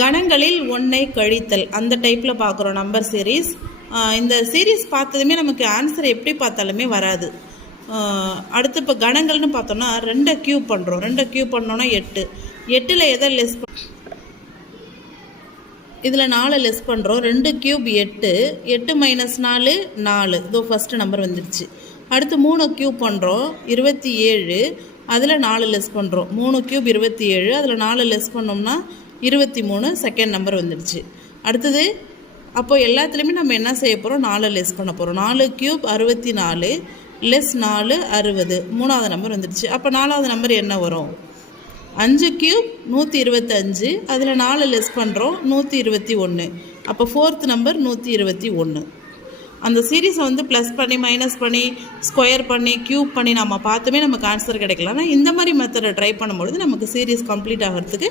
கணங்களில் 1ஐ கழித்தல் அந்த டைப்பில் பார்க்குறோம் நம்பர் சீரீஸ். இந்த சீரீஸ் பார்த்ததுமே நமக்கு ஆன்சர் எப்படி பார்த்தாலுமே வராது. அடுத்து இப்போ கணங்கள்னு பார்த்தோன்னா 2 க்யூப் பண்ணுறோம். 2 க்யூப் பண்ணோன்னா 8. 8ல் எதை லெஸ் இதில் 4 லெஸ் பண்ணுறோம். 2 க்யூப் 8. 8 மைனஸ் 4 4. இதோ ஃபஸ்ட்டு நம்பர் வந்துடுச்சு. அடுத்து 3 க்யூப் பண்ணுறோம் 27. அதில் 4 லெஸ் பண்ணுறோம். 3 க்யூப் 27. அதில் 4 லெஸ் பண்ணோம்னா 23. செகண்ட் நம்பர் வந்துடுச்சு. அடுத்தது அப்போ எல்லாத்துலேயுமே நம்ம என்ன செய்ய போகிறோம்? 4 லெஸ் பண்ண போகிறோம். 4 க்யூப் 64 லெஸ் 4 60. மூணாவது நம்பர் வந்துடுச்சு. அப்போ நாலாவது நம்பர் என்ன வரும்? 5 க்யூப் 125. அதில் 4 லெஸ் பண்ணுறோம் 121. அப்போ ஃபோர்த் நம்பர் 121. அந்த சீரீஸை வந்து ப்ளஸ் பண்ணி மைனஸ் பண்ணி ஸ்கொயர் பண்ணி க்யூப் பண்ணி நம்ம பார்த்துமே நமக்கு ஆன்சர் கிடைக்கல. ஆனால் இந்த மாதிரி மெத்தடை ட்ரை பண்ணும்பொழுது நமக்கு சீரீஸ் கம்ப்ளீட் ஆகிறதுக்கு